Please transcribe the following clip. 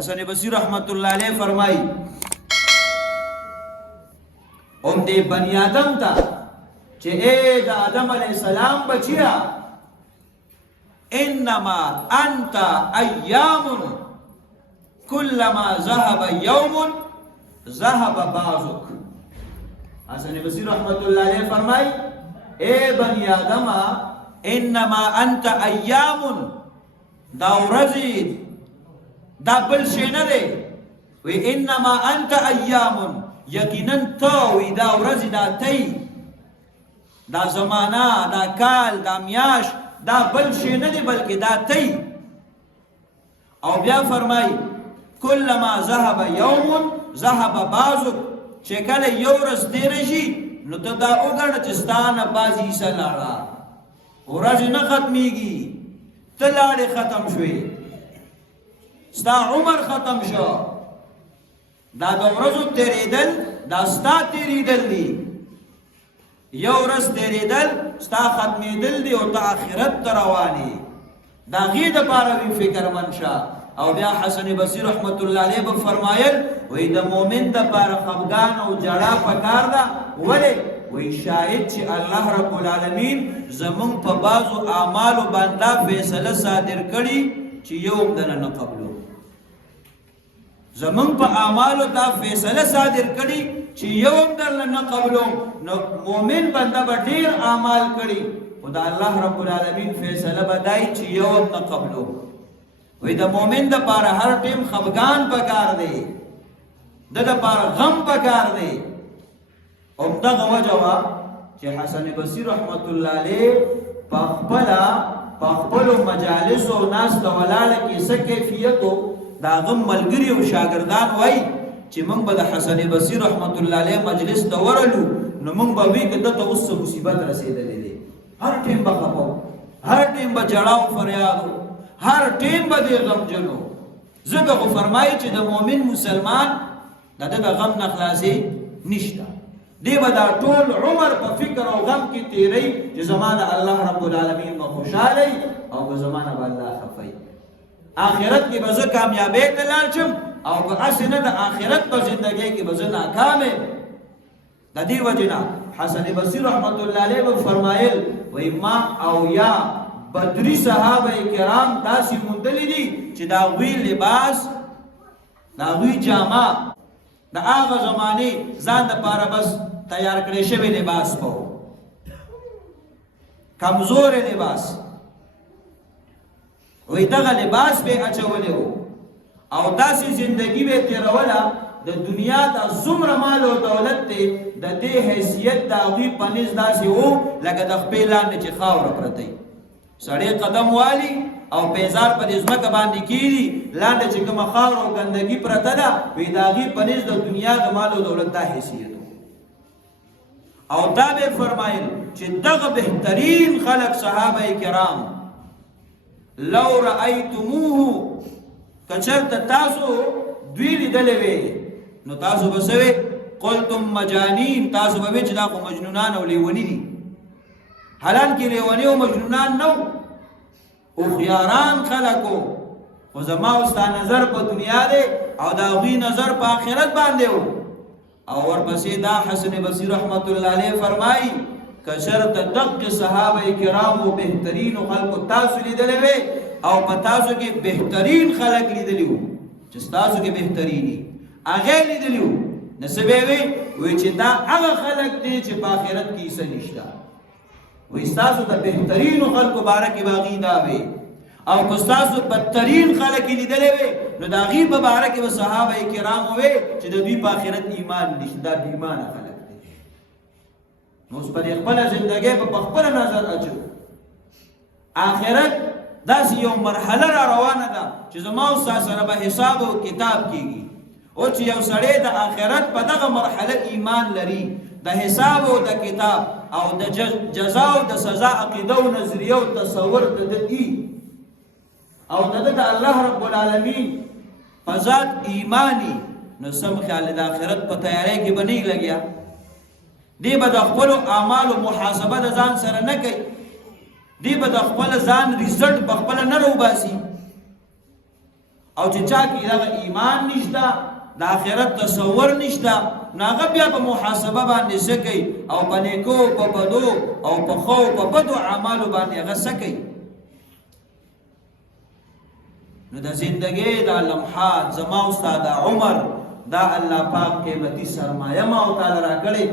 حسن بصری رحمت اللہ علیہ فرمائی ام دے بنی آدم تا چه اے دا آدم علیہ السلام بچیا انما انت ایام کلما ذهب یوم ذهب بعضک. حسن بصری رحمت اللہ علیہ فرمائی اے بنی آدم انما انت ایام دا ورزی دا بل شینه دے وی انما انت ایام یقینا تو وی دا ورزی دا تی دا زمانہ دا کال دا میاش دا بل شینه دے بلکہ دا تی. او بیا فرمائی کلما ذهب یوم ذهب بعضک چکل یو رس دیر شی نو تو دا اگرد چستان بازی سا لارا ورز نا ختمی گی تلاڑ ختم شوی ستا عمر ختم شو دا دو ورزو تیری دل دا ستا تیری دل دی یو رس تیری دل ستا ختمی دل دی او تا آخرت تروانی دا غید پاروی فکر منشا. او بیا حسن بصری رحمت اللہ علیہ فرمایل وی دا مومن دا پار خفگان او جڑا پکار دا ولی وی شاید چی اللہ رب العالمین زمان پا بازو اعمالو باندا فیصله صادر کری چی یوم دن نقبلو زمان پا اعمالو دا فیصله صادر کری چی یوم دن نقبلو مومن باندا با دیر اعمال کری و دا اللہ رب العالمین فیصله بدائی چی یوم نقبلو. وی دا مومن دا پارا ہر ٹیم خفگان پکار دے دا پارا غم پکار دے. ام دا وجوا چی حسن بصری رحمت اللہ علیہ پاخپلو مجالس و ناس دولالا کی سکیفیتو دا غم ملگری و شاگردان وائی چی منگ با دا حسن بصری رحمت اللہ علیہ مجلس دورلو نو منگ با وی که دا تا اس مصیبت رسیده دے ہر ٹیم با خفو ہر ٹیم با جڑاو فریادو ہر ٹیم با دے غم جنو زکا کو فرمائی چی دا مومن مسلمان دا دا غم نخلاسی نشتا دی با دا طول عمر پا فکر و غم کی تیری جی زمانہ اللہ رب العالمین با خوشحالی او با زمانہ با اللہ خفائی آخرت کی بزا کامیابی دلال چم او با اسنا دا آخرت با زندگی کی بزا ناکامے دا دی وجنا حسن بصری رحمت اللہ علیہ فرمائل وی ما او یا بدری صحابہ کرام داسی مندلی دی چی دا غوی لباس دا غوی جامع دا آغا زمانی زان دا پارا بس تیار کرے شوی لباس پو کمزور لباس وی دا لباس بے اچھولے ہو او داسی زندگی بے تیرولا دا دنیا دا زمر مال و دولت تے دا دے حیثیت دا غوی پنیز داسی ہو لگا دا خپیلان نے چی خاور پرتی سڑے قدم والی او پیزار پر ازمک باندی کی دی لانده چکم خاور و گندگی پرتا دا ویداغی پنیز دا دنیا دا مال و دولت دا حیثیتو. او دا بے فرمائل چی دغ بہترین خلق صحابہ کرام لو رأیتموہو کچرت تاسو دویلی دلوے نو تاسو بسوے قلتم مجانین تاسو بوچ دا کو مجنونان او لیونی دی حالان کی لیونی و مجنونان نو او خیاران خلقو و زما استا نظر پا دنیا دے او داغی نظر پا آخرت باندے ہو. او ورپسی دا حسن بصری رحمت اللہ علیہ فرمائی کشرت دق صحابہ کرام و بہترین خلق تاسو لی دلوے او پتاسو کے بہترین خلق لی دلیو چستاسو کے بہترینی آگے لی دلیو نسبے وی چی دا اغا خلق دے چی پا آخرت کی سنشتا وی استاسو دا بہترین خلق بارک باغی داوے او کستاسو بدترین خلق لی دلے وے نو دا غیب بارک و صحابہ کرام ہوئے چی دا دوی پا آخرت ایمان نشت دا بیمان خلق دے نو اس پر اقبل زندگی پا بخبر نظر اچو آخرت دا سی یو مرحلہ را روانا دا چی زمان استاس ربا حساب و کتاب کی گی او چی یو سڑے دا آخرت پا دا مرحلہ ایمان لری دا حساب و دا کتاب او دا جزا و دا سزا عقیدہ و نظریہ و تصور دا ای او دا اللہ رب العالمین فضاد ایمانی نسم خیال دا آخرت پا تیارے کی بنی لگیا دی با دا خپل اعمال و محاسبہ دا زان سر نکی دی با دا خپل زان ریزلٹ بخپل نرو باسی او چې چا کې دا ایمان نشته د آخرت تصور نشته نو هغه بیا په محاسبه باندې سکی او په نیکو په بدو او په خو په بدو اعمالو باندې هغه سکی نو د زندګۍ دا لمحات زما استاد عمر دا الله پاک قیمتي سرمایه ما او تعالی راکړي